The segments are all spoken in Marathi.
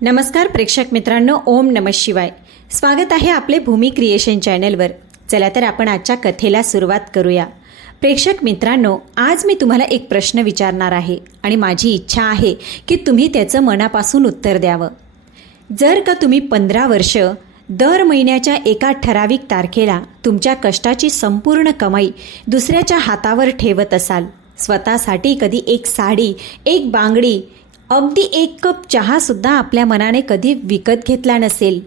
नमस्कार प्रेक्षक मित्रांनो, ओम नमः शिवाय. स्वागत आहे आपले भूमी क्रिएशन चॅनलवर. चला तर आपण आजच्या कथेला सुरुवात करूया. प्रेक्षक मित्रांनो, आज मी तुम्हाला एक प्रश्न विचारणार आहे आणि माझी इच्छा आहे की तुम्ही त्याचं मनापासून उत्तर द्यावं. जर का तुम्ही 15 वर्ष दर महिन्याच्या एका ठराविक तारखेला तुमच्या कष्टाची संपूर्ण कमाई दुसऱ्याच्या हातावर ठेवत असाल, स्वतःसाठी कधी एक साडी, एक बांगडी, अगदी एक कप चहासुद्धा आपल्या मनाने कधी विकत घेतला नसेल,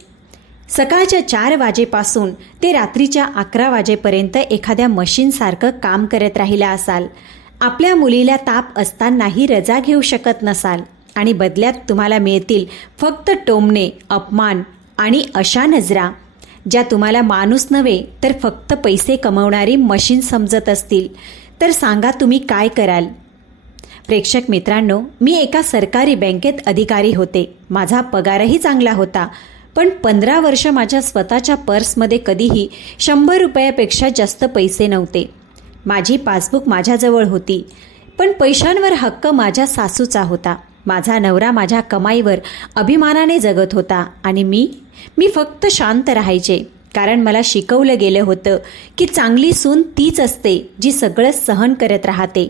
सकाळच्या 4 वाजेपासून ते रात्रीच्या 11 वाजेपर्यंत एखाद्या मशीनसारखं काम करत राहिला असाल, आपल्या मुलीला ताप असतानाही रजा घेऊ शकत नसाल आणि बदल्यात तुम्हाला मिळतील फक्त टोमणे, अपमान आणि अशा नजरा ज्या तुम्हाला माणूस नव्हे तर फक्त पैसे कमवणारी मशीन समजत असतील, तर सांगा तुम्ही काय कराल? प्रेक्षक मित्रांनो, मी एका सरकारी बँकेत अधिकारी होते. माझा पगारही चांगला होता, पण 15 वर्ष माझ्या स्वतःच्या पर्समध्ये कधीही 100 रुपयापेक्षा जास्त पैसे नव्हते. माझी पासबुक माझ्याजवळ होती, पण पैशांवर हक्क माझ्या सासूचा होता. माझा नवरा माझ्या कमाईवर अभिमानाने जगत होता आणि मी फक्त शांत राहायचे, कारण मला शिकवलं गेलं होतं की चांगली सून तीच असते जी सगळं सहन करत राहते.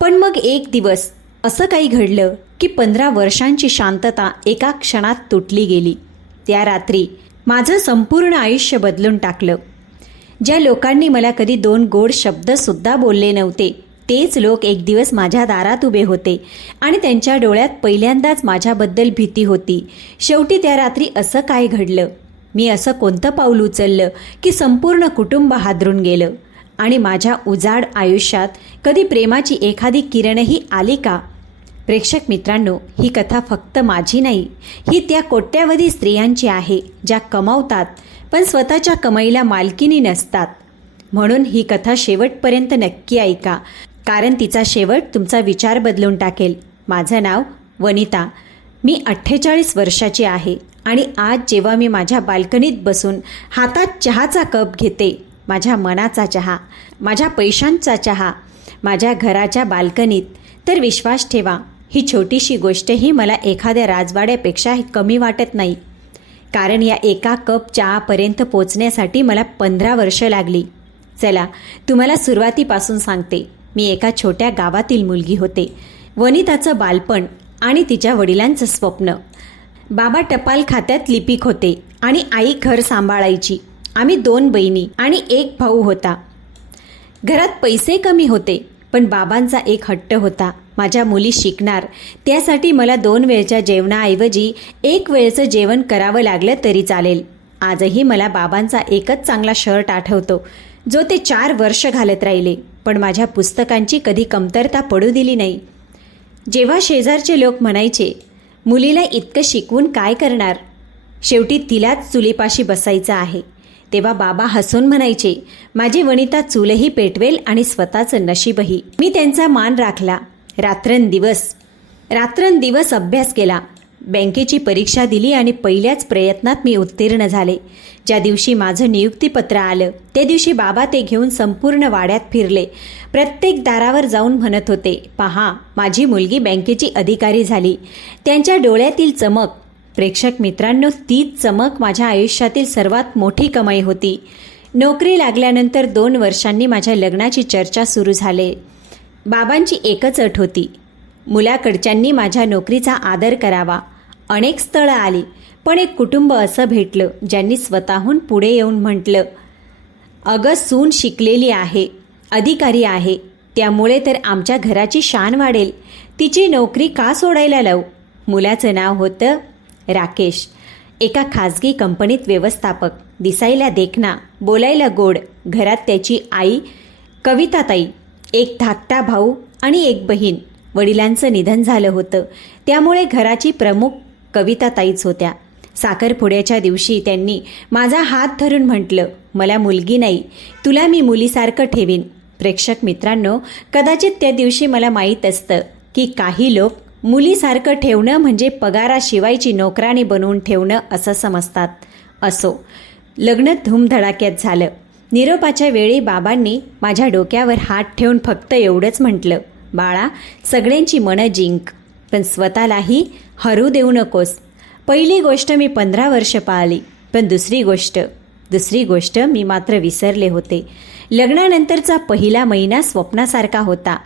पण मग एक दिवस असं काही घडलं की 15 वर्षांची शांतता एका क्षणात तुटली गेली. त्या रात्री माझं संपूर्ण आयुष्य बदलून टाकलं. ज्या लोकांनी मला कधी 2 गोड शब्दसुद्धा बोलले नव्हते, तेच लोक एक दिवस माझ्या दारात उभे होते आणि त्यांच्या डोळ्यात पहिल्यांदाच माझ्याबद्दल भीती होती. शेवटी त्या रात्री असं काय घडलं? मी असं कोणतं पाऊल उचललं की संपूर्ण कुटुंब हादरून गेलं आणि माझ्या उजाड आयुष्यात कधी प्रेमाची एखादी किरणही आली का? प्रेक्षक मित्रांनो, ही कथा फक्त माझी नाही, ही त्या कोट्यावधी स्त्रियांची आहे ज्या कमावतात पण स्वतःच्या कमाईला मालकीनी नसतात. म्हणून ही कथा शेवटपर्यंत नक्की ऐका, कारण तिचा शेवट तुमचा विचार बदलून टाकेल. माझं नाव वनिता. मी 48 वर्षाची आहे आणि आज जेव्हा मी माझ्या बाल्कनीत बसून हातात चहाचा कप घेते, माझ्या मनाचा चहा, माझ्या पैशांचा चहा, माझ्या घराच्या बाल्कनीत, तर विश्वास ठेवा, ही छोटीशी गोष्टही मला एखाद्या राजवाड्यापेक्षा कमी वाटत नाही. कारण या एका कप चहापर्यंत पोचण्यासाठी मला 15 वर्ष लागली. चला तुम्हाला सुरुवातीपासून सांगते. मी एका छोट्या गावातील मुलगी होते. वनिताचं बालपण आणि तिच्या वडिलांचं स्वप्न. बाबा टपाल खात्यात लिपिक होते आणि आई घर सांभाळायची. आम्ही 2 बहिणी आणि 1 भाऊ होता. घरात पैसे कमी होते, पण बाबांचा एक हट्ट होता, माझ्या मुली शिकणार, त्यासाठी मला 2 वेळच्या जेवणाऐवजी 1 वेळचं जेवण करावं लागलं तरी चालेल. आजही मला बाबांचा एकच चांगला शर्ट आठवतो, जो ते 4 वर्ष घालत राहिले, पण माझ्या पुस्तकांची कधी कमतरता पडू दिली नाही. जेव्हा शेजारचे लोक म्हणायचे, मुलीला इतकं शिकवून काय करणार, शेवटी तिलाच चुलीपाशी बसायचं आहे, तेव्हा बाबा हसून म्हणायचे, माझी वनिता चूलही पेटवेल आणि स्वतःचं नशीबही. मी त्यांचा मान राखला. रात्रंदिवस अभ्यास केला. बँकेची परीक्षा दिली आणि पहिल्याच प्रयत्नात मी उत्तीर्ण झाले. ज्या दिवशी माझं नियुक्तीपत्र आलं, त्या दिवशी बाबा ते घेऊन संपूर्ण वाड्यात फिरले. प्रत्येक दारावर जाऊन म्हणत होते, पहा, माझी मुलगी बँकेची अधिकारी झाली. त्यांच्या डोळ्यातील चमक, प्रेक्षक मित्रांनो, तीच चमक माझ्या आयुष्यातील सर्वात मोठी कमाई होती. नोकरी लागल्यानंतर 2 वर्षांनी माझ्या लग्नाची चर्चा सुरू झाली. बाबांची एकच अट होती, मुलाकडच्यांनी माझ्या नोकरीचा आदर करावा. अनेक स्थळं आली, पण एक कुटुंब असं भेटलं ज्यांनी स्वतःहून पुढे येऊन म्हटलं, अगं सून शिकलेली आहे, अधिकारी आहे, त्यामुळे तर आमच्या घराची शान वाढेल. तिची नोकरी का सोडायला लावू? मुलाचं नाव होतं राकेश. एका खाजगी कंपनीत व्यवस्थापक, दिसायला देखणा, बोलायला गोड. घरात त्याची आई कविताताई, एक धाकटा भाऊ आणि 1 बहीण. वडिलांचं निधन झालं होतं, त्यामुळे घराची प्रमुख कविताताईच होत्या. साखरपुड्याच्या दिवशी त्यांनी माझा हात धरून म्हटलं, मला मुलगी नाही, तुला मी मुलीसारखं ठेवीन. प्रेक्षक मित्रांनो, कदाचित त्या दिवशी मला माहीत असतं की काही लोक मुलीसारखं ठेवणं म्हणजे पगाराशिवायची नोकराणी बनवून ठेवणं असं समजतात. असो, लग्न धूमधडाक्यात झालं. निरोपाच्या वेळी बाबांनी माझ्या डोक्यावर हात ठेवून फक्त एवढंच म्हटलं, बाळा, सगळ्यांची मनं जिंक, पण स्वतःलाही हरू देऊ नकोस. पहिली गोष्ट मी 15 वर्ष पाळली, पण दुसरी गोष्ट मी मात्र विसरले होते. लग्नानंतरचा पहिला महिना स्वप्नासारखा होता.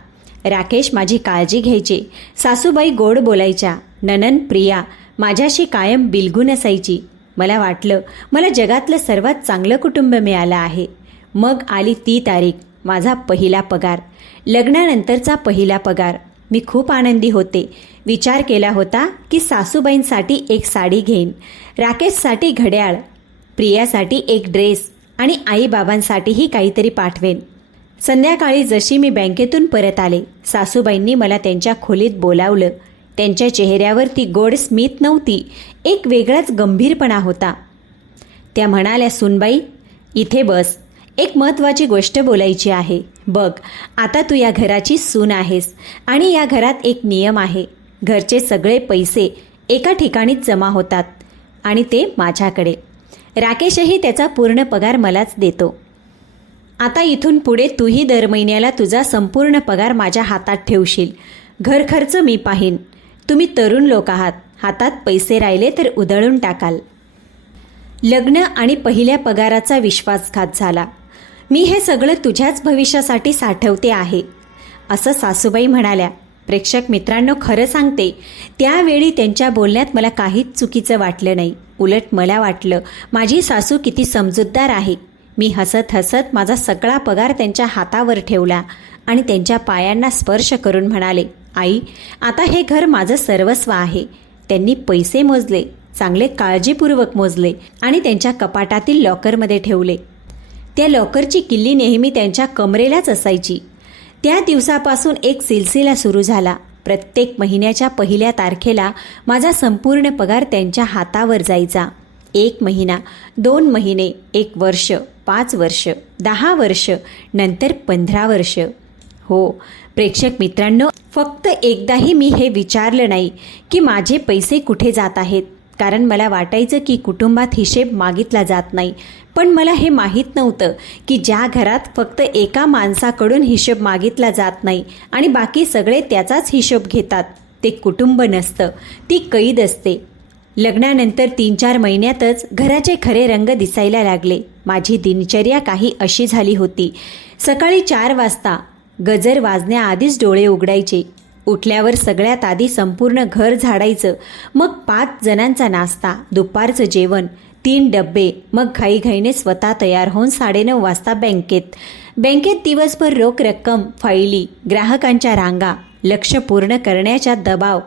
राकेश माझी काळजी घ्यायचे, सासूबाई गोड बोलायच्या, नणंद प्रिया माझ्याशी कायम बिलगून असायची. मला वाटलं मला जगातलं सर्वात चांगलं कुटुंब मिळालं आहे. मग आली ती तारीख, माझा पहिला पगार, लग्नानंतरचा पहिला पगार. मी खूप आनंदी होते. विचार केला होता की सासूबाईंसाठी एक साडी घेईन, राकेशसाठी घड्याळ, प्रियासाठी एक ड्रेस आणि आईबाबांसाठीही काहीतरी पाठवेन. संध्याकाळी जशी मी बँकेतून परत आले, सासूबाईंनी मला त्यांच्या खोलीत बोलावलं. त्यांच्या चेहऱ्यावर ती गोड स्मित नव्हती, एक वेगळाच गंभीरपणा होता. त्या म्हणाल्या, सूनबाई इथे बस, एक महत्त्वाची गोष्ट बोलायची आहे. बघ, आता तू या घराची सून आहेस आणि या घरात एक नियम आहे. घरचे सगळे पैसे एका ठिकाणीच जमा होतात आणि ते माझ्याकडे. राकेशही त्याचा पूर्ण पगार मलाच देतो. आता इथून पुढे तूही दर महिन्याला तुझा संपूर्ण पगार माझ्या हातात ठेवशील. घर खर्च मी पाहीन. तुम्ही तरुण लोक आहात, हातात पैसे राहिले तर उधळून टाकाल. लग्न आणि पहिल्या पगाराचा विश्वासघात झाला. मी हे सगळं तुझ्याच भविष्यासाठी साठवते आहे, असं सासूबाई म्हणाल्या. प्रेक्षक मित्रांनो, खरं सांगते, त्यावेळी त्यांच्या बोलण्यात मला काहीच चुकीचं वाटलं नाही. उलट मला वाटलं माझी सासू किती समजूतदार आहे. मी हसत हसत माझा सगळा पगार त्यांच्या हातावर ठेवला आणि त्यांच्या पायांना स्पर्श करून म्हणाले, आई, आता हे घर माझं सर्वस्व आहे. त्यांनी पैसे मोजले, चांगले काळजीपूर्वक मोजले आणि त्यांच्या कपाटातील लॉकरमध्ये ठेवले. त्या लॉकरची किल्ली नेहमी त्यांच्या कमरेलाच असायची. त्या दिवसापासून एक सिलसिला सुरू झाला. प्रत्येक महिन्याच्या पहिल्या तारखेला माझा संपूर्ण पगार त्यांच्या हातावर जायचा. 1 महिना, 2 महिने, 1 वर्ष, 5 वर्ष, 10 वर्ष, नंतर 15 वर्ष. हो प्रेक्षक मित्रांनो, फक्त एकदाही मी हे विचारलं नाही की माझे पैसे कुठे जात आहेत, कारण मला वाटायचं की कुटुंबात हिशेब मागितला जात नाही. पण मला हे माहीत नव्हतं की ज्या घरात फक्त एका माणसाकडून हिशोब मागितला जात नाही आणि बाकी सगळे त्याचाच हिशोब घेतात, ते कुटुंब नसतं, ती कैद असते. लग्नानंतर 3-4 महिन्यातच घराचे खरे रंग दिसायला लागले. माझी दिनचर्या काही अशी झाली होती. सकाळी 4 वाजता गजर वाजण्याआधीच डोळे उघडायचे. उठल्यावर सगळ्यात आधी संपूर्ण घर झाडायचं. मग 5 जणांचा नाश्ता, दुपारचं जेवण, 3 डब्बे. मग घाईघाईने स्वतः तयार होऊन 9:30 वाजता बँकेत दिवसभर रोख रक्कम, फाईली, ग्राहकांच्या रांगा, लक्ष पूर्ण करण्याचा दबाव.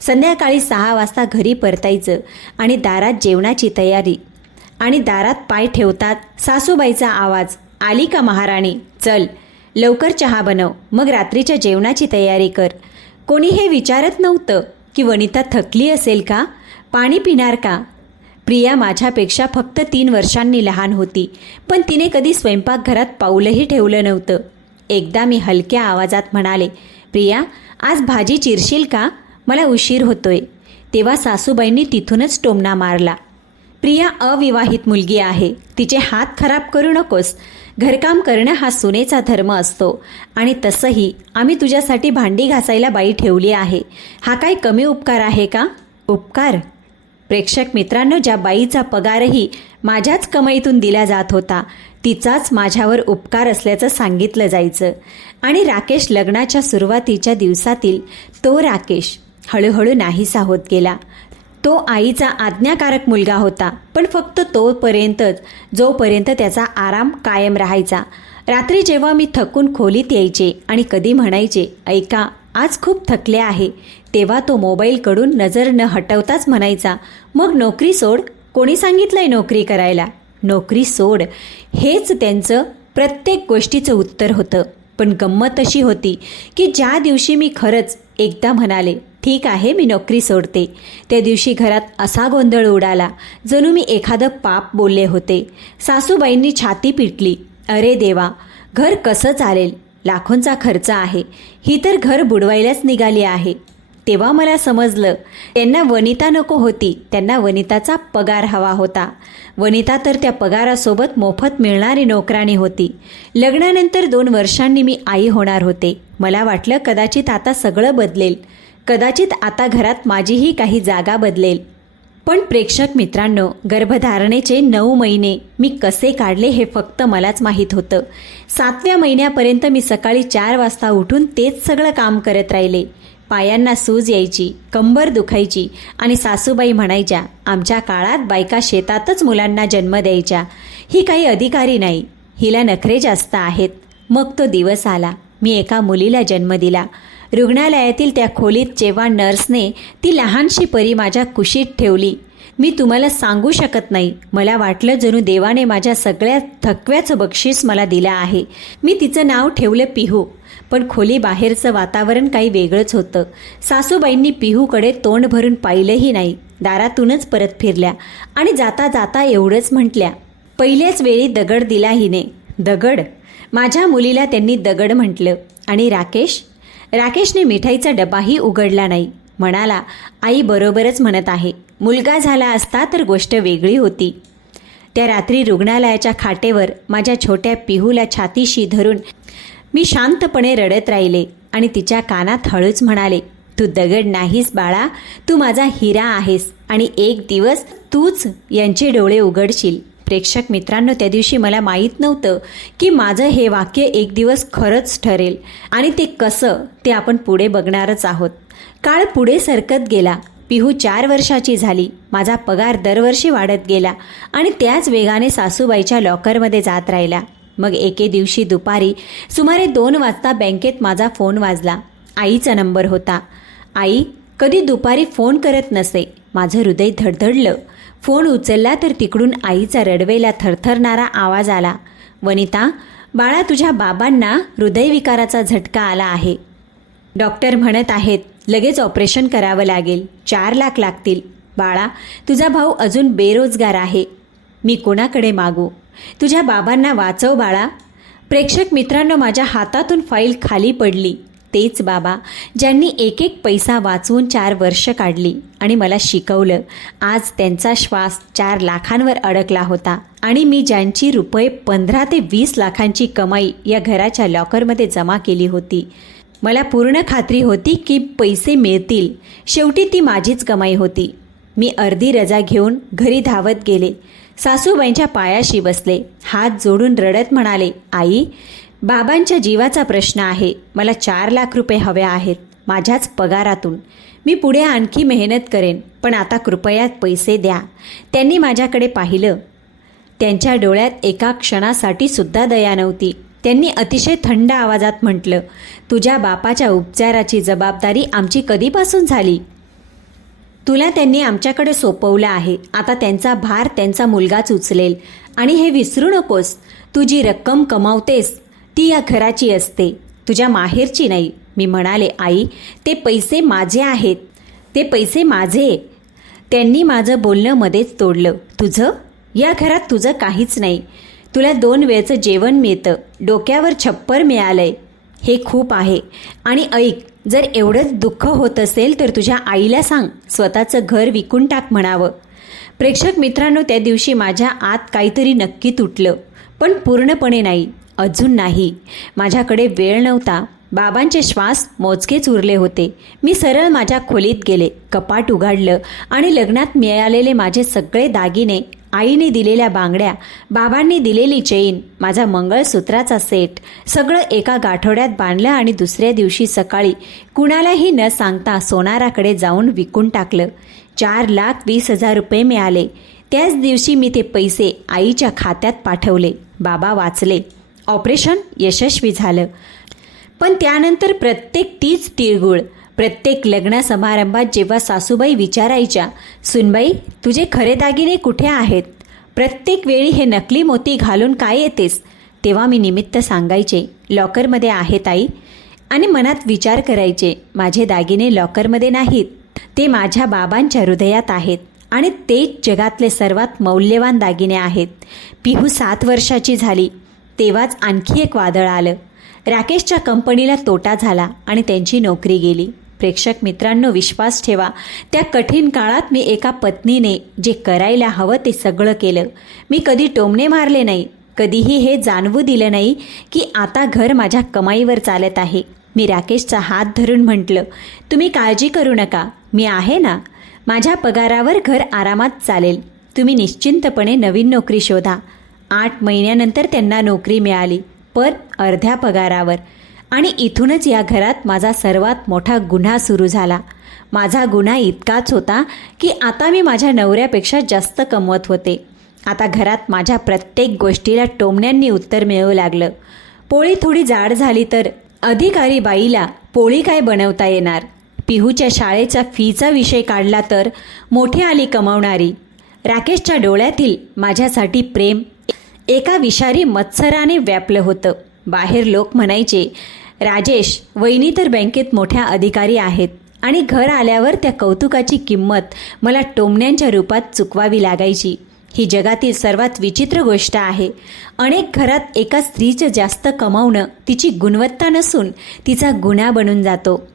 संध्याकाळी 6 वाजता घरी परतायचं आणि दारात जेवणाची तयारी. आणि दारात पाय ठेवतात सासूबाईचा आवाज, आली का महाराणी, चल लवकर चहा बनव, मग रात्रीच्या जेवणाची तयारी कर. कोणी हे विचारत नव्हतं की वनिता थकली असेल का, पाणी पिणार का. प्रिया माझ्यापेक्षा फक्त 3 वर्षांनी लहान होती, पण तिने कधी स्वयंपाकघरात पाऊलही ठेवलं नव्हतं. एकदा मी हलक्या आवाजात म्हणाले, प्रिया, आज भाजी चिरशील का, मला उशीर होतोय. तेव्हा सासूबाईंनी तिथूनच टोमणा मारला, प्रिया अविवाहित मुलगी आहे, तिचे हात खराब करू नकोस. घरकाम करणं हा सुनेचा धर्म असतो आणि तसंही आम्ही तुझ्यासाठी भांडी घासायला बाई ठेवली आहे. हा काय कमी उपकार आहे का. उपकार? प्रेक्षक मित्रांनो, ज्या बाईचा पगारही माझ्याच कमाईतून दिला जात होता, तिचाच माझ्यावर उपकार असल्याचं सांगितलं जायचं. आणि राकेश लग्नाच्या सुरुवातीच्या दिवसातील तो राकेश हळूहळू नाहीसा होत गेला. तो आईचा आज्ञाकारक मुलगा होता, पण फक्त तोपर्यंतच जोपर्यंत त्याचा आराम कायम राहायचा. रात्री जेव्हा मी थकून खोलीत यायचे आणि कधी म्हणायचे, ऐका आज खूप थकले आहे, तेव्हा तो मोबाईलकडून नजर न हटवताच म्हणायचा, मग नोकरी सोड, कोणी सांगितलंय नोकरी करायला, नोकरी सोड. हेच त्यांचं प्रत्येक गोष्टीचं उत्तर होतं. पण गंमत अशी होती की ज्या दिवशी मी खरंच एकदा म्हणाले, ठीक आहे मी नोकरी सोडते, त्या दिवशी घरात असा गोंधळ उडाला जणू मी एखादं पाप बोलले होते. सासूबाईंनी छाती पिटली, अरे देवा, घर कसं चालेल, लाखोंचा खर्च आहे, ही तर घर बुडवायलाच निघाली आहे. तेव्हा मला समजलं, त्यांना वनिता नको होती, त्यांना वनिताचा पगार हवा होता. वनिता तर त्या पगारासोबत मोफत मिळणारी नोकराणी होती. लग्नानंतर 2 वर्षांनी मी आई होणार होते. मला वाटलं कदाचित आता सगळं बदलेल, कदाचित आता घरात माझीही काही जागा बदलेल. पण प्रेक्षक मित्रांनो, गर्भधारणेचे 9 महिने मी कसे काढले हे फक्त मलाच माहीत होतं. 7व्या महिन्यापर्यंत मी सकाळी 4 वाजता उठून तेच सगळं काम करत राहिले. पायांना सूज यायची, कंबर दुखायची आणि सासूबाई म्हणायच्या, आमच्या काळात बायका शेतातच मुलांना जन्म द्यायच्या, ही काही अधिकारी नाही, हिला नखरे जास्त आहेत. मग तो दिवस आला. मी एका मुलीला जन्म दिला. रुग्णालयातील त्या खोलीत जेव्हा नर्सने ती लहानशी परी माझ्या कुशीत ठेवली, मी तुम्हाला सांगू शकत नाही. मला वाटलं जणू देवाने माझ्या सगळ्या थकव्याचं बक्षीस मला दिलं आहे. मी तिचं नाव ठेवलं पिहू. पण खोली बाहेरचं वातावरण काही वेगळंच होतं. सासूबाईंनी पिहूकडे तोंड भरून पाहिलंही नाही. दारातूनच परत फिरल्या आणि जाता जाता एवढंच म्हटल्या, पहिल्याच वेळी दगड दिला हिने. दगड? माझ्या मुलीला त्यांनी दगड म्हटलं. आणि राकेशने मिठाईचा डबाही उघडला नाही. म्हणाला, आई बरोबरच म्हणत आहे. मुलगा झाला असता तर गोष्ट वेगळी होती. त्या रात्री रुग्णालयाच्या खाटेवर माझ्या छोट्या पिहूला छातीशी धरून मी शांतपणे रडत राहिले आणि तिच्या कानात हळूच म्हणाले, तू दगड नाहीस बाळा, तू माझा हिरा आहेस आणि एक दिवस तूच यांचे डोळे उघडशील. प्रेक्षक मित्रांनो, त्या दिवशी मला माहीत नव्हतं की माझं हे वाक्य एक दिवस खरंच ठरेल आणि ते कसं ते आपण पुढे बघणारच आहोत. काळ पुढे सरकत गेला. पिहू 4 वर्षाची झाली. माझा पगार दरवर्षी वाढत गेला आणि त्याच वेगाने सासूबाईच्या लॉकरमध्ये जात राहिला. मग एके दिवशी दुपारी सुमारे 2 वाजता बँकेत माझा फोन वाजला. आईचा नंबर होता. आई कधी दुपारी फोन करत नसे. माझं हृदय धडधडलं. फोन उचलला तर तिकडून आईचा रडवेला थरथरणारा आवाज आला, वनिता, बाळा तुझ्या बाबांना हृदयविकाराचा झटका आला आहे. डॉक्टर म्हणत आहेत लगेच ऑपरेशन करावं लागेल. 4 लाख लागतील. बाळा तुझा भाऊ अजून बेरोजगार आहे. मी कोणाकडे मागू? तुझ्या बाबांना वाचव बाळा. प्रेक्षक मित्रांनो, माझ्या हातातून फाईल खाली पडली. तेच बाबा ज्यांनी एक एक पैसा वाचवून 4 वर्ष काढली आणि मला शिकवलं. आज त्यांचा श्वास 4 लाखांवर अडकला होता आणि मी ज्यांची रुपये 15 ते 20 लाखांची कमाई या घराच्या लॉकरमध्ये जमा केली होती. मला पूर्ण खात्री होती की पैसे मिळतील. शेवटी ती माझीच कमाई होती. मी अर्धी रजा घेऊन घरी धावत गेले. सासूबाईंच्या पायाशी बसले. हात जोडून रडत म्हणाले, आई बाबांच्या जीवाचा प्रश्न आहे. मला 4 लाख रुपये हवे आहेत माझ्याच पगारातून. मी पुढे आणखी मेहनत करेन, पण आता कृपया पैसे द्या. त्यांनी माझ्याकडे पाहिलं. त्यांच्या डोळ्यात एका क्षणासाठी सुद्धा दया नव्हती. त्यांनी अतिशय थंड आवाजात म्हटलं, तुझ्या बापाच्या उपचाराची जबाबदारी आमची कधीपासून झाली? तुला त्यांनी आमच्याकडे सोपवलं आहे. आता त्यांचा भार त्यांचा मुलगाच उचलेल. आणि हे विसरू नकोस, तू जी रक्कम कमावतेस ती या घराची असते, तुझ्या माहेरची नाही. मी म्हणाले, आई ते पैसे माझे आहेत. ते पैसे माझे. त्यांनी माझं बोलणं मध्येच तोडलं. तुझं? या घरात तुझं काहीच नाही. तुला 2 वेळचं जेवण मिळतं. डोक्यावर छप्पर मिळालंय. हे खूप आहे. आणि ऐक, जर एवढंच दुःख होत असेल तर तुझ्या आईला सांग स्वतःचं घर विकून टाक म्हणावं. प्रेक्षक मित्रांनो, त्या दिवशी माझ्या आत काहीतरी नक्की तुटलं, पण पूर्णपणे नाही. अजून नाही. माझ्याकडे वेळ नव्हता. बाबांचे श्वास मोजकेच उरले होते. मी सरळ माझ्या खोलीत गेले. कपाट उघडलं आणि लग्नात मिळालेले माझे सगळे दागिने, आईने दिलेल्या बांगड्या, बाबांनी दिलेली चेन, माझा मंगळसूत्राचा सेट सगळं एका गाठोड्यात बांधलं आणि दुसऱ्या दिवशी सकाळी कुणालाही न सांगता सोनाराकडे जाऊन विकून टाकलं. 4,20,000 रुपये मिळाले. त्याच दिवशी मी ते पैसे आईच्या खात्यात पाठवले. बाबा वाचले. ऑपरेशन यशस्वी झालं. पण त्यानंतर प्रत्येक तीच तिळगुळ. प्रत्येक लग्न समारंभात जेव्हा सासूबाई विचारायच्या, सुनबाई तुझे खरे दागिने कुठे आहेत? प्रत्येक वेळी हे नकली मोती घालून काय येतेस? तेव्हा मी निमित्त सांगायचे, लॉकरमध्ये आहेत आई. आणि मनात विचार करायचे, माझे दागिने लॉकरमध्ये नाहीत, ते माझ्या बाबांच्या हृदयात आहेत आणि तेच जगातले सर्वात मौल्यवान दागिने आहेत. पिहू 7 वर्षाची झाली तेव्हाच आणखी एक वादळ आलं. राकेशच्या कंपनीला तोटा झाला आणि त्यांची नोकरी गेली. प्रेक्षक मित्रांनो, विश्वास ठेवा, त्या कठीण काळात मी एका पत्नीने जे करायला हवं ते सगळं केलं. मी कधी टोमणे मारले नाही. कधीही हे जाणवू दिलं नाही की आता घर माझ्या कमाईवर चालत आहे. मी राकेशचा हात धरून म्हटलं, तुम्ही काळजी करू नका, मी आहे ना. माझ्या पगारावर घर आरामात चालेल. तुम्ही निश्चिंतपणे नवीन नोकरी शोधा. 8 महिन्यानंतर त्यांना नोकरी मिळाली, पण अर्ध्या पगारावर. आणि इथूनच या घरात माझा सर्वात मोठा गुन्हा सुरू झाला. माझा गुन्हा इतकाच होता की आता मी माझ्या नवऱ्यापेक्षा जास्त कमवत होते. आता घरात माझ्या प्रत्येक गोष्टीला टोमण्यांनी उत्तर मिळू लागलं. पोळी थोडी जाड झाली तर अधिकारी बाईला पोळी काय बनवता येणार. पिहूच्या शाळेच्या फीचा विषय काढला तर मोठी आली कमावणारी. राकेशच्या डोळ्यातील माझ्यासाठी प्रेम एका विषारी मत्सराने व्यापलं होतं. बाहेर लोक म्हणायचे, राजेश, वहिनी तर बँकेत मोठ्या अधिकारी आहेत. आणि घर आल्यावर त्या कौतुकाची किंमत मला टोमण्यांच्या रूपात चुकवावी लागायची. ही जगातील सर्वात विचित्र गोष्ट आहे. अनेक घरात एका स्त्रीचं जास्त कमावणं तिची गुणवत्ता नसून तिचा गुन्हा बनून जातो.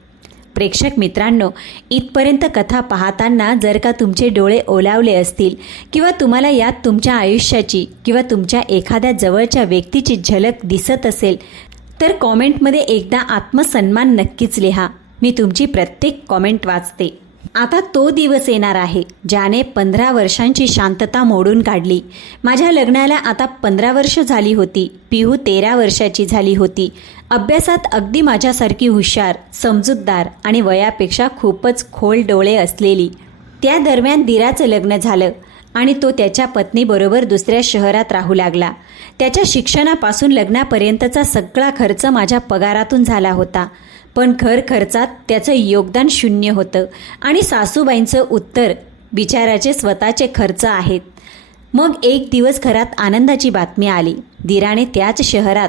प्रेक्षक मित्रांनो, इथपर्यंत कथा पाहताना जर का तुमचे डोळे ओलावले असतील किंवा तुम्हाला यात तुमच्या आयुष्याची किंवा तुमच्या एखाद्या जवळच्या व्यक्तीची झलक दिसत असेल तर कॉमेंटमध्ये एकदा आत्मसन्मान नक्कीच लिहा. मी तुमची प्रत्येक कॉमेंट वाचते. आता तो दिवस येणार आहे ज्याने 15 वर्षांची शांतता मोडून काढली. माझ्या लग्नाला आता 15 वर्ष झाली होती. पिहू 13 वर्षाची झाली होती. अभ्यासात अगदी माझ्यासारखी हुशार, समजूतदार आणि वयापेक्षा खूपच खोल डोळे असलेली. त्या दरम्यान दिराचं लग्न झालं आणि तो त्याच्या पत्नीबरोबर दुसऱ्या शहरात राहू लागला. त्याच्या शिक्षणापासून लग्नापर्यंतचा सगळा खर्च माझ्या पगारातून झाला होता. पण घर खर्चात त्याचं योगदान शून्य होतं आणि सासूबाईंचं उत्तर, बिचाराचे स्वतःचे खर्च आहेत. मग एक दिवस घरात आनंदाची बातमी आली. दिराने त्याच शहरात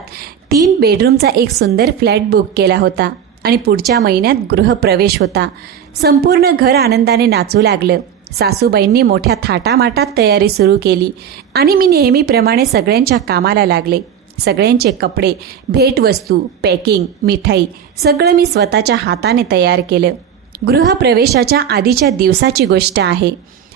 3 बेडरूमचा एक सुंदर फ्लॅट बुक केला होता आणि पुढच्या महिन्यात गृहप्रवेश होता. संपूर्ण घर आनंदाने नाचू लागलं. सासूबाईंनी मोठ्या थाटामाटात तयारी सुरू केली आणि मी नेहमीप्रमाणे सगळ्यांच्या कामाला लागले. सगळ्यांचे कपडे, भेटवस्तू, पॅकिंग, मिठाई सगळं मी स्वतःच्या हाताने तयार केलं. गृहप्रवेशाच्या आधीच्या दिवसाची गोष्ट आहे.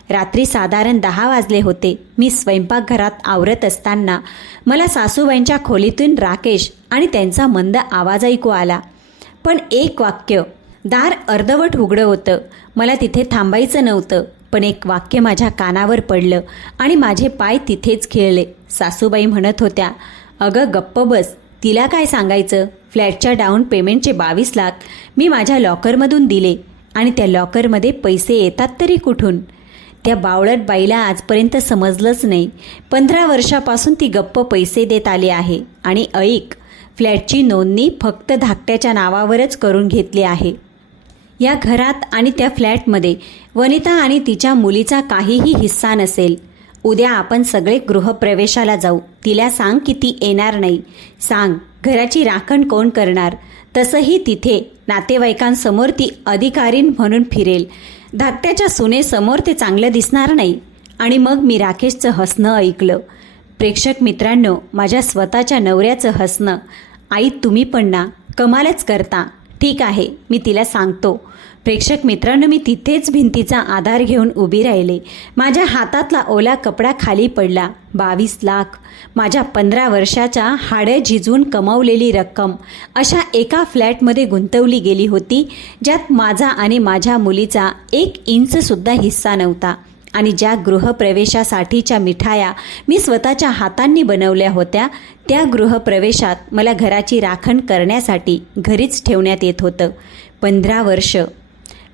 रात्री साधारण 10 वाजले होते. मी स्वयंपाकघरात आवरत असताना मला सासूबाईंच्या खोलीतून राकेश आणि त्यांचा मंद आवाज ऐकू आला. पण एक वाक्य. दार अर्धवट उघडं होतं. मला तिथे थांबायचं नव्हतं, पण एक वाक्य माझ्या कानावर पडलं आणि माझे पाय तिथेच खिळले. सासूबाई म्हणत होत्या, अगं गप्प बस, तिला काय सांगायचं. फ्लॅटच्या डाऊन पेमेंटचे 22 लाख मी माझ्या लॉकरमधून दिले आणि त्या लॉकरमध्ये पैसे येतात तरी कुठून. त्या बावळट बाईला आजपर्यंत समजलंच नाही. 15 वर्षापासून ती गप्प पैसे देत आली आहे. आणि ऐक, फ्लॅटची नोंदणी फक्त धाकट्याच्या नावावरच करून घेतली आहे. या घरात आणि त्या फ्लॅटमध्ये वनिता आणि तिच्या मुलीचा काहीही हिस्सा नसेल. उद्या आपण सगळे गृहप्रवेशाला जाऊ. तिला सांग की ती येणार नाही. सांग, घराची राखण कोण करणार. तसंही तिथे नातेवाईकांसमोर ती अधिकारीण म्हणून फिरेल. धाकट्याच्या सुनेसमोर ते चांगलं दिसणार नाही. आणि मग मी राकेशचं हसणं ऐकलं. प्रेक्षक मित्रांनो, माझ्या स्वतःच्या नवऱ्याचं हसणं. आई, तुम्ही पण ना, कमालच करता. ठीक आहे, मी तिला सांगतो. प्रेक्षक मित्रांनो, मी तिथेच भिंतीचा आधार घेऊन उभी राहिले. माझ्या हातातला ओला कपडा खाली पडला. 22 लाख, माझ्या 15 वर्षाच्या हाडं झिजवून कमावलेली रक्कम अशा एका फ्लॅटमध्ये गुंतवली गेली होती, ज्यात माझा आणि माझ्या मुलीचा 1 इंचसुद्धा हिस्सा नव्हता. आणि ज्या गृहप्रवेशासाठीच्या मिठाया मी स्वतःच्या हातांनी बनवल्या होत्या, त्या गृहप्रवेशात मला घराची राखण करण्यासाठी घरीच ठेवण्यात येत होतं.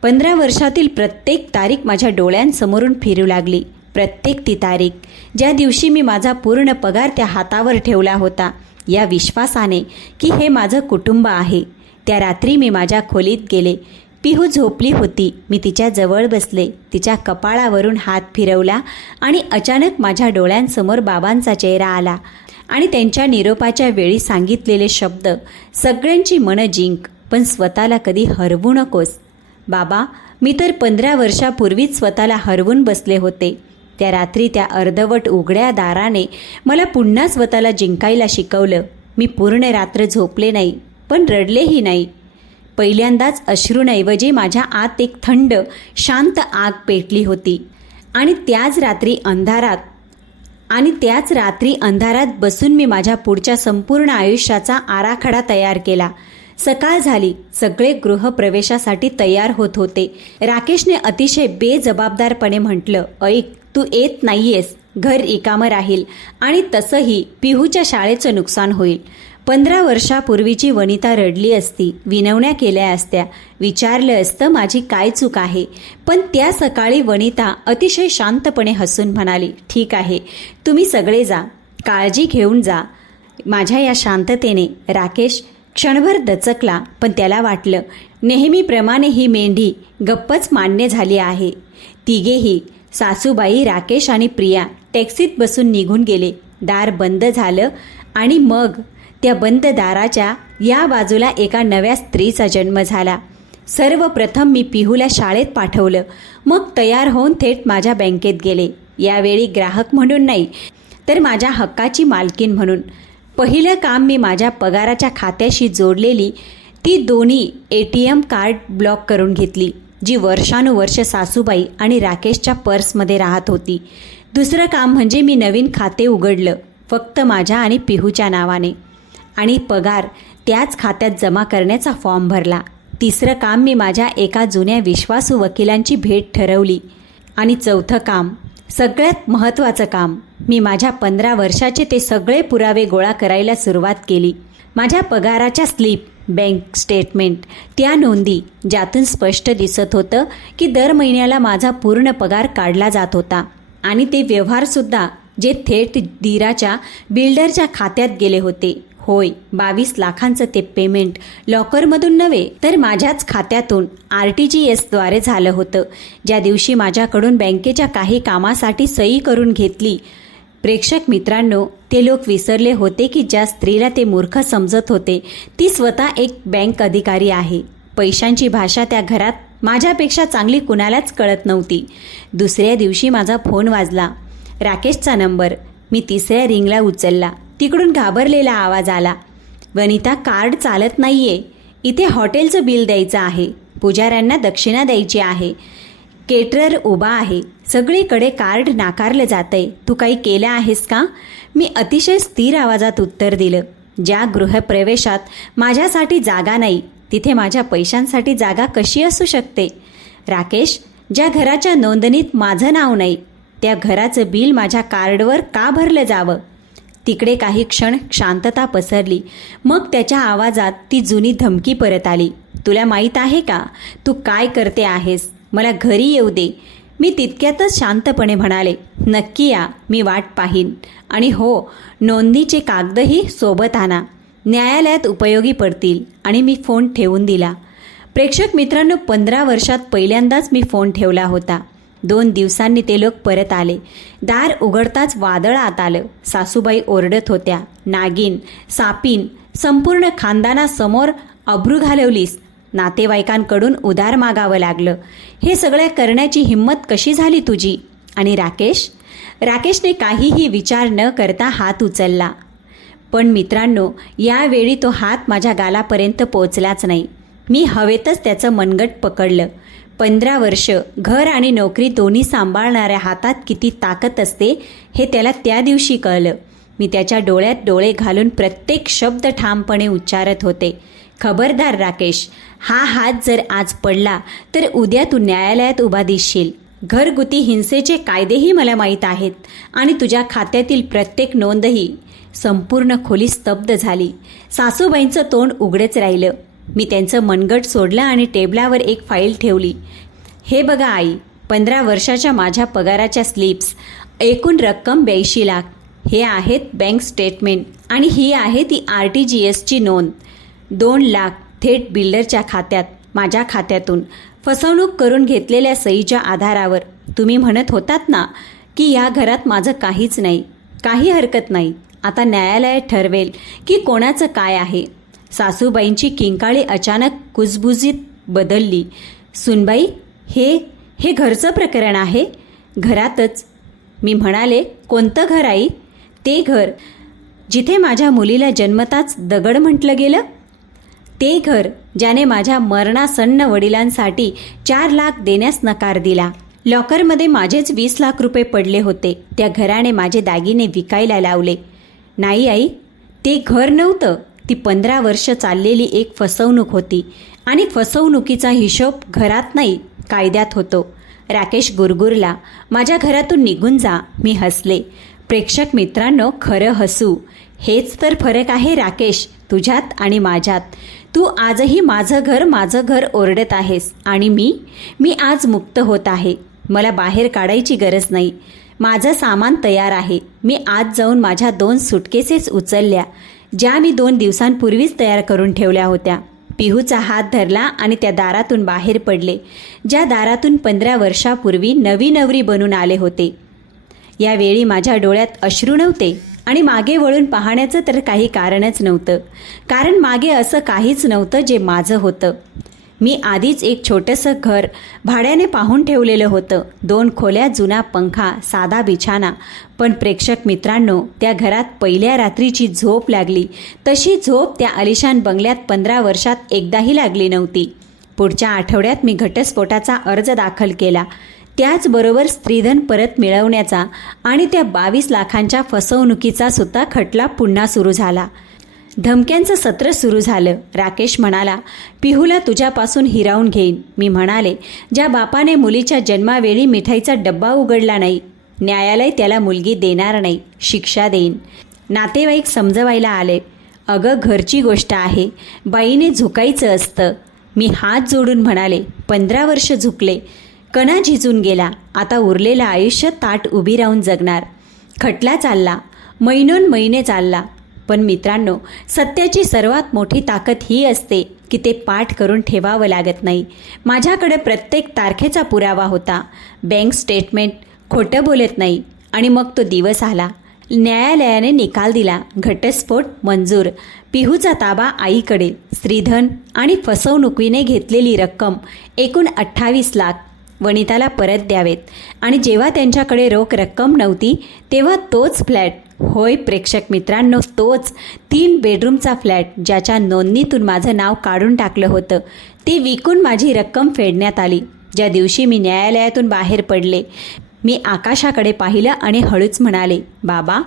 15 वर्षातील प्रत्येक तारीख माझ्या डोळ्यांसमोरून फिरू लागली. प्रत्येक ती तारीख ज्या दिवशी मी माझा पूर्ण पगार त्या हातावर ठेवला होता, या विश्वासाने की हे माझं कुटुंब आहे. त्या रात्री मी माझ्या खोलीत गेले. पिहू झोपली होती. मी तिच्या जवळ बसले. तिच्या कपाळावरून हात फिरवला आणि अचानक माझ्या डोळ्यांसमोर बाबांचा चेहरा आला आणि त्यांच्या निरोपाच्या वेळी सांगितलेले शब्द. सगळ्यांची मनं जिंक, पण स्वतःला कधी हरवू नकोस. बाबा, मी तर 15 वर्षापूर्वीच स्वतःला हरवून बसले होते. त्या रात्री त्या अर्धवट उघड्या दाराने मला पुन्हा स्वतःला जिंकायला शिकवलं. मी पूर्ण रात्र झोपले नाही, पण रडलेही नाही. पहिल्यांदाच अश्रूंऐवजी माझ्या आत एक थंड, शांत आग पेटली होती. आणि त्याच रात्री अंधारात बसून मी माझ्या पुढच्या संपूर्ण आयुष्याचा आराखडा तयार केला. सकाळ झाली. सगळे गृहप्रवेशासाठी तयार होत होते. राकेशने अतिशय बेजबाबदारपणे म्हटलं, ऐक, तू येत नाहीयेस. घर रिकामं राहील आणि तसंही पिहूच्या शाळेचं नुकसान होईल. 15 वर्षापूर्वीची वनिता रडली असती, विनवण्या केल्या असत्या, विचारलं असतं माझी काय चूक आहे. पण त्या सकाळी वनिता अतिशय शांतपणे हसून म्हणाली, ठीक आहे, तुम्ही सगळे जा, काळजी घेऊन जा. माझ्या या शांततेने राकेश क्षणभर दचकला, पण त्याला वाटलं नेहमीप्रमाणे ही मेंढी गप्पच मान्य झाली आहे. तिघेही, सासूबाई, राकेश आणि प्रिया टॅक्सीत बसून निघून गेले. दार बंद झालं आणि मग त्या बंद दाराच्या या बाजूला एका नव्या स्त्रीचा जन्म झाला. सर्वप्रथम मी पिहूला शाळेत पाठवलं, मग तयार होऊन थेट माझ्या बँकेत गेले. यावेळी ग्राहक म्हणून नाही, तर माझ्या हक्काची मालकीण म्हणून. पहिलं काम मी माझ्या पगाराच्या खात्याशी जोडलेली ती दोन्ही ATM कार्ड ब्लॉक करून घेतली, जी वर्षानुवर्ष सासूबाई आणि राकेशच्या पर्समध्ये राहत होती. दुसरं काम म्हणजे मी नवीन खाते उघडलं, फक्त माझ्या आणि पिहूच्या नावाने, आणि पगार त्याच खात्यात जमा करण्याचा फॉर्म भरला. तिसरं काम मी माझ्या एका जुन्या विश्वासू वकिलांची भेट ठरवली. आणि चौथं काम, सगळ्यात महत्त्वाचं काम, मी माझ्या 15 वर्षाचे ते सगळे पुरावे गोळा करायला सुरुवात केली. माझ्या पगाराच्या स्लिप, बँक स्टेटमेंट, त्या नोंदी, ज्यातून स्पष्ट दिसत होतं की दर महिन्याला माझा पूर्ण पगार काढला जात होता. आणि ते व्यवहारसुद्धा जे थेट दीराच्या बिल्डरच्या खात्यात गेले होते. होय, 22 लाखांचं ते पेमेंट लॉकरमधून नव्हे, तर माझ्याच खात्यातून RTGSद्वारे झालं होतं, ज्या दिवशी माझ्याकडून बँकेच्या काही कामासाठी सही करून घेतली. प्रेक्षक मित्रांनो, ते लोक विसरले होते की ज्या स्त्रीला ते मूर्ख समजत होते, ती स्वतः एक बँक अधिकारी आहे. पैशांची भाषा त्या घरात माझ्यापेक्षा चांगली कुणालाच कळत नव्हती. दुसऱ्या दिवशी माझा फोन वाजला, राकेशचा नंबर. मी तिसऱ्या रिंगला उचलला. तिकडून घाबरलेला आवाज आला, वनिता, कार्ड चालत नाहीये. इथे हॉटेलचं बिल द्यायचं आहे, पुजाऱ्यांना दक्षिणा द्यायची आहे, केटरर उभा आहे, सगळीकडे कार्ड नाकारलं जातंय. तू काही केलं आहेस का? मी अतिशय स्थिर आवाजात उत्तर दिलं, ज्या गृहप्रवेशात माझ्यासाठी जागा नाही, तिथे माझ्या पैशांसाठी जागा कशी असू शकते? राकेश, ज्या घराच्या नोंदणीत माझं नाव नाही, त्या घराचं बिल माझ्या कार्डवर का भरलं जावं? तिकडे काही क्षण शांतता पसरली. मग त्याच्या आवाजात ती जुनी धमकी परत आली, तुला माहीत आहे का तू काय करते आहेस? मला घरी येऊ दे. मी तितक्यातच शांतपणे म्हणाले, नक्की या, मी वाट पाहीन. आणि हो, नोंदणीचे कागदही सोबत आणा, न्यायालयात उपयोगी पडतील. आणि मी फोन ठेवून दिला. प्रेक्षक मित्रांनो, 15 वर्षात पहिल्यांदाच मी फोन ठेवला होता. 2 दिवसांनी ते लोक परत आले. दार उघडताच वादळ आत आलं. सासूबाई ओरडत होत्या, नागिन, सापीन, संपूर्ण खानदानासमोर अब्रू घालवलीस. नातेवाईकांकडून उधार मागावं लागलं. हे सगळं करण्याची हिंमत कशी झाली तुझी? आणि राकेशने काहीही विचार न करता हात उचलला. पण मित्रांनो, यावेळी तो हात माझ्या गालापर्यंत पोचलाच नाही. मी हवेतच त्याचं मनगट पकडलं. 15 वर्ष घर आणि नोकरी दोन्ही सांभाळणाऱ्या हातात किती ताकद असते हे त्याला त्या दिवशी कळलं. मी त्याच्या डोळ्यात डोळे घालून प्रत्येक शब्द ठामपणे उच्चारत होते, खबरदार राकेश, हा हात जर आज पडला तर उद्या तू न्यायालयात उभा दिसशील. घरगुती हिंसेचे कायदेही मला माहीत आहेत आणि तुझ्या खात्यातील प्रत्येक नोंदही. संपूर्ण खोली स्तब्ध झाली. सासूबाईंचं तोंड उघडेच राहिलं. मी त्यांचं मनगट सोडलं आणि टेबलावर एक फाईल ठेवली. हे बघा आई, 15 वर्षाच्या माझ्या पगाराच्या स्लिप्स, एकूण रक्कम 82 लाख. हे आहेत बँक स्टेटमेंट आणि ही आहे ती RTGSची नोंद. 2 लाख थेट बिल्डरच्या खात्यात, माझ्या खात्यातून फसवणूक करून घेतलेल्या सहीच्या आधारावर. तुम्ही म्हणत होतात ना की या घरात माझं काहीच नाही. काही हरकत नाही, आता न्यायालय ठरवेल की कोणाचं काय आहे. सासूबाईंची किंकाळी अचानक कुजबुजीत बदलली. सुनबाई, हे घरचं प्रकरण आहे. घरातच. मी म्हणाले, कोणतं घर आई? ते घर जिथे माझ्या मुलीला जन्मताच दगड म्हटलं गेलं. ते घर ज्याने माझ्या मरणासन्न वडिलांसाठी 4 लाख देण्यास नकार दिला. लॉकरमध्ये माझेच 20 लाख रुपये पडले होते. त्या घराने माझे दागिने विकायला लावले. नाही आई, ते घर नव्हतं, ती 15 वर्ष चाललेली एक फसवणूक होती आणि फसवणुकीचा हिशोब घरात नाही कायद्यात होतो. राकेश गुरगुरला. माझ्या घरातून निघून जा. मी हसले. प्रेक्षक मित्रांनो, खरं हसू हेच तर फरक आहे राकेश, तुझ्यात आणि माझ्यात. तू आजही माझं घर ओरडत आहेस आणि मी आज मुक्त होत आहे. मला बाहेर काढायची गरज नाही. माझं सामान तयार आहे. मी आज जाऊन माझ्या 2 सुटकेसेस उचलल्या, ज्या मी 2 दिवसांपूर्वीच तयार करून ठेवल्या होत्या. पिहूचा हात धरला आणि त्या दारातून बाहेर पडले, ज्या दारातून 15 वर्षापूर्वी नवी नवरी बनून आले होते. यावेळी माझ्या डोळ्यात अश्रू नव्हते आणि मागे वळून पाहण्याचं तर काही कारणच नव्हतं, कारण मागे असं काहीच नव्हतं जे माझं होतं. मी आधीच एक छोटंसं घर भाड्याने पाहून ठेवलेलं होतं. 2 खोल्या, जुना पंखा, साधा बिछाना. पण प्रेक्षक मित्रांनो, त्या घरात पहिल्या रात्रीची झोप लागली तशी झोप त्या आलिशान बंगल्यात 15 वर्षात एकदाही लागली नव्हती. पुढच्या आठवड्यात मी घटस्फोटाचा अर्ज दाखल केला. त्याचबरोबर स्त्रीधन परत मिळवण्याचा आणि त्या 22 लाखांच्या फसवणुकीचा सुद्धा खटला पुन्हा सुरू झाला. धमक्यांचं सत्र सुरू झालं. राकेश म्हणाला, पिहूला तुझ्यापासून हिरावून घेईन. मी म्हणाले, ज्या बापाने मुलीच्या जन्मावेळी मिठाईचा डब्बा उघडला नाही, न्यायालय त्याला मुलगी देणार नाही, शिक्षा देईन. नातेवाईक समजवायला आले. अगं, घरची गोष्ट आहे, बाईने झुकायचं असतं. मी हात जोडून म्हणाले, 15 वर्ष झुकले, कणा झिजून गेला, आता उरलेलं आयुष्य ताट उभी राहून जगणार. खटला चालला, महिने चालला. पण मित्रांनो, सत्याची सर्वात मोठी ताकद ही असते की ते पाठ करून ठेवावं लागत नाही. माझ्याकडे प्रत्येक तारखेचा पुरावा होता, बँक स्टेटमेंट, खोटं बोलत नाही. आणि मग तो दिवस आला. न्यायालयाने निकाल दिला. घटस्फोट मंजूर. पिहूचा ताबा आईकडे. स्त्रीधन आणि फसवणुकीने घेतलेली रक्कम एकूण 28 लाख वनिताला परत द्यावेत. आणि जेव्हा त्यांच्याकडे रोख रक्कम नव्हती तेव्हा तोच फ्लॅट, होय प्रेक्षक मित्रांनो, तोच 3 बेडरूमचा फ्लॅट ज्याच्या नोंदणीतून माझं नाव काढून टाकलं होतं, ते विकून माझी रक्कम फेडण्यात आली. ज्या दिवशी मी न्यायालयातून बाहेर पडले, मी आकाशाकडे पाहिलं आणि हळूच म्हणाले, बाबा,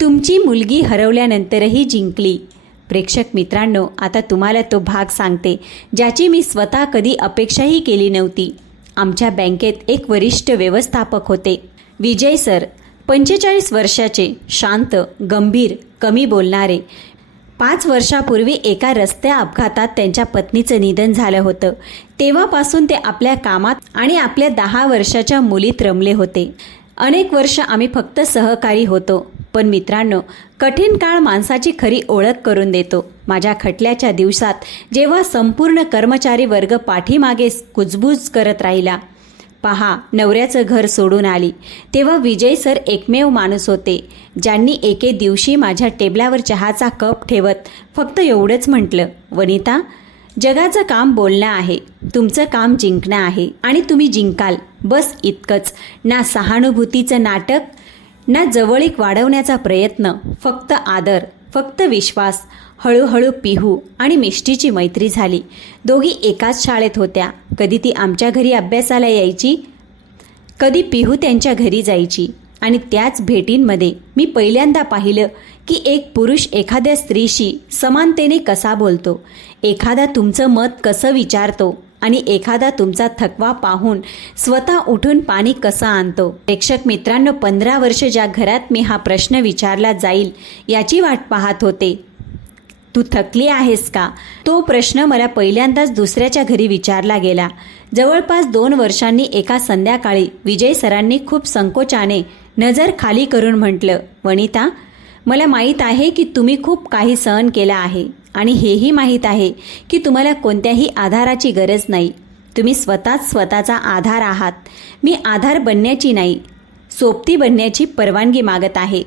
तुमची मुलगी हरवल्यानंतरही जिंकली. प्रेक्षक मित्रांनो, आता तुम्हाला तो भाग सांगते ज्याची मी स्वतः कधी अपेक्षाही केली नव्हती. आमच्या बँकेत एक वरिष्ठ व्यवस्थापक होते, विजय सर. 45 वर्षाचे, शांत, गंभीर, कमी बोलणारे. 5 वर्षापूर्वी एका रस्ते अपघातात त्यांच्या पत्नीचं निधन झालं होतं. तेव्हापासून ते आपल्या कामात आणि आपल्या 10 वर्षाच्या मुलीत रमले होते. अनेक वर्ष आम्ही फक्त सहकारी होतो. पण मित्रांनो, कठीण काळ माणसाची खरी ओळख करून देतो. माझ्या खटल्याच्या दिवसात जेव्हा संपूर्ण कर्मचारी वर्ग पाठीमागे कुजबूज करत राहिला, पहा, नवऱ्याचं घर सोडून आली, तेव्हा विजय सर एकमेव माणूस होते ज्यांनी एके दिवशी माझ्या टेबलावर चहाचा कप ठेवत फक्त एवढंच म्हटलं, वनिता, जगाचं काम बोलणं आहे, तुमचं काम जिंकणं आहे आणि तुम्ही जिंकाल. बस इतकंच. ना सहानुभूतीचं नाटक, ना जवळीक वाढवण्याचा प्रयत्न, फक्त आदर, फक्त विश्वास. हळूहळू पिहू आणि मिष्टीची मैत्री झाली. दोघी एकाच शाळेत होत्या. कधी ती आमच्या घरी अभ्यासाला यायची, कधी पिहू त्यांच्या घरी जायची. आणि त्याच भेटींमध्ये मी पहिल्यांदा पाहिलं की एक पुरुष एखाद्या स्त्रीशी समानतेने कसा बोलतो, एखादा तुमचं मत कसं विचारतो आणि एखादा तुमचा थकवा पाहून स्वतः उठून पाणी कसं आणतो. प्रेक्षक मित्रांनो, 15 वर्ष ज्या घरात मी हा प्रश्न विचारला जाईल याची वाट पाहत होते, तू थकली आहेस का, तो प्रश्न मला पहिल्यांदाच दुसऱ्याच्या घरी विचारला गेला. जवळपास 2 वर्षांनी एका संध्याकाळी विजय सरांनी खूप संकोचाने नजर खाली करून म्हटलं, वनिता, मला माहीत आहे की तुम्ही खूप काही सहन केलं आहे आणि हेही माहीत आहे की तुम्हाला कोणत्याही आधाराची गरज नाही. तुम्ही स्वतःचा आधार आहात. मी आधार बनण्याची नाही, सोबती बनण्याची परवानगी मागत आहे.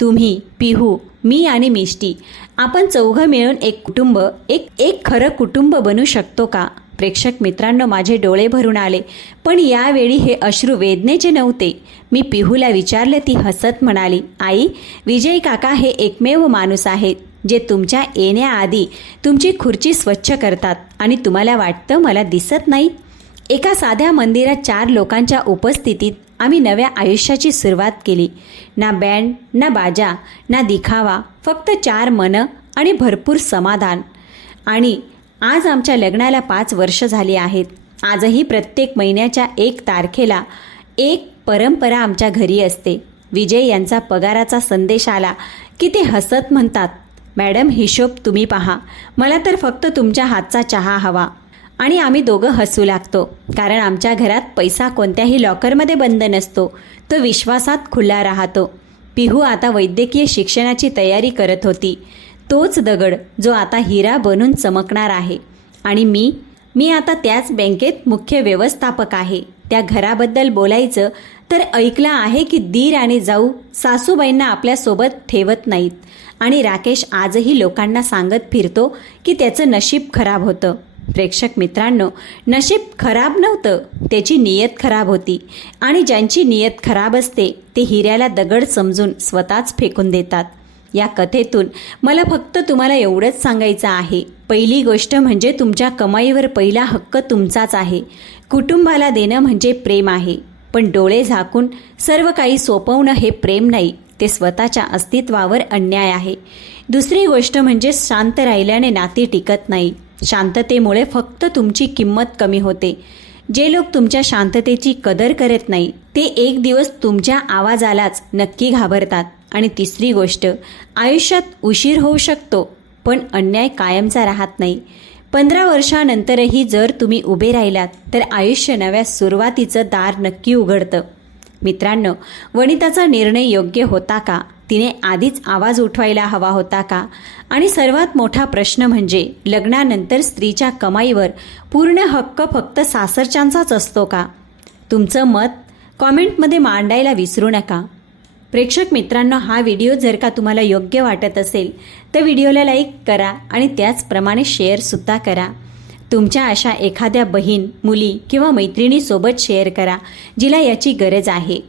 तुम्ही, पिहू, मी आणि मिष्टी, आपण चौघं मिळून एक कुटुंब, एक खरं कुटुंब बनू शकतो का? प्रेक्षक मित्रांनो, माझे डोळे भरून आले. पण यावेळी हे अश्रू वेदनेचे नव्हते. मी पिहूला विचारले. ती हसत म्हणाली, आई, विजय काका हे एकमेव माणूस आहेत जे तुमच्या येण्याआधी तुमची खुर्ची स्वच्छ करतात आणि तुम्हाला वाटतं मला दिसत नाही. एका साध्या मंदिरात 4 लोकांच्या उपस्थितीत आम्ही नव्या आयुष्याची सुरुवात केली. ना बँड, ना बाजा, ना दिखावा, फक्त 4 मनं आणि भरपूर समाधान. आणि आज आमच्या लग्नाला 5 वर्ष झाली आहेत. आजही प्रत्येक महिन्याच्या 1 तारखेला एक परंपरा आमच्या घरी असते. विजय यांचा पगाराचा संदेश आला की ते हसत म्हणतात, मॅडम हिशोब तुम्ही पहा, मला तर फक्त तुमच्या हातचा चहा हवा. आणि आम्ही दोघं हसू लागतो, कारण आमच्या घरात पैसा कोणत्याही लॉकरमध्ये बंद नसतो, तो विश्वासात खुला राहतो. पिहू आता वैद्यकीय शिक्षणाची तयारी करत होती. तोच दगड जो आता हिरा बनून चमकणार आहे. आणि मी आता त्याच बँकेत मुख्य व्यवस्थापक आहे. त्या घराबद्दल बोलायचं तर ऐकलं आहे की दीर आणि जाऊ सासूबाईंना आपल्यासोबत ठेवत नाहीत. आणि राकेश आजही लोकांना सांगत फिरतो की त्याचं नशीब खराब होतं. प्रेक्षक मित्रांनो, नशीब खराब नव्हतं, त्याची नियत खराब होती. आणि ज्यांची नियत खराब असते ते हिऱ्याला दगड समजून स्वतःच फेकून देतात. या कथेतून मला फक्त तुम्हाला एवढंच सांगायचं आहे, पहिली गोष्ट म्हणजे तुमच्या कमाईवर पहिला हक्क तुमचाच आहे. कुटुंबाला देणं म्हणजे प्रेम आहे, पण डोळे झाकून सर्व काही सोपवणं हे प्रेम नाही, ते स्वतःच्या अस्तित्वावर अन्याय आहे. दुसरी गोष्ट म्हणजे शांत राहिल्याने नाती टिकत नाही. शांततेमुळे फक्त तुमची किंमत कमी होते. जे लोक तुमच्या शांततेची कदर करत नाही ते एक दिवस तुमच्या आवाजालाच नक्की घाबरतात. आणि तिसरी गोष्ट, आयुष्यात उशीर होऊ शकतो पण अन्याय कायमचा राहत नाही. 15 वर्षानंतरही जर तुम्ही उभे राहिलात तर आयुष्य नव्या सुरुवातीचं दार नक्की उघडतं. मित्रांनो, वनिताचा निर्णय योग्य होता का? तिने आधीच आवाज उठवायला हवा होता का? आणि सर्वात मोठा प्रश्न म्हणजे लग्नानंतर स्त्रीच्या कमाईवर पूर्ण हक्क फक्त सासरच्यांचाच असतो का? तुमचं मत कॉमेंटमध्ये मांडायला विसरू नका. प्रेक्षक मित्रांनो, हा व्हिडिओ जर का तुम्हाला योग्य वाटत असेल तर व्हिडिओला लाईक करा आणि त्याचप्रमाणे शेअरसुद्धा करा. तुमच्या अशा एखाद्या बहीण, मुली किंवा मैत्रिणीसोबत शेअर करा जिला याची गरज आहे.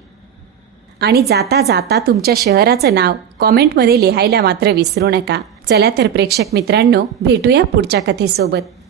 आणि जाता जाता तुमच्या शहराचं नाव कॉमेंटमध्ये लिहायला मात्र विसरू नका. चला तर प्रेक्षक मित्रांनो, भेटूया पुढच्या कथेसोबत.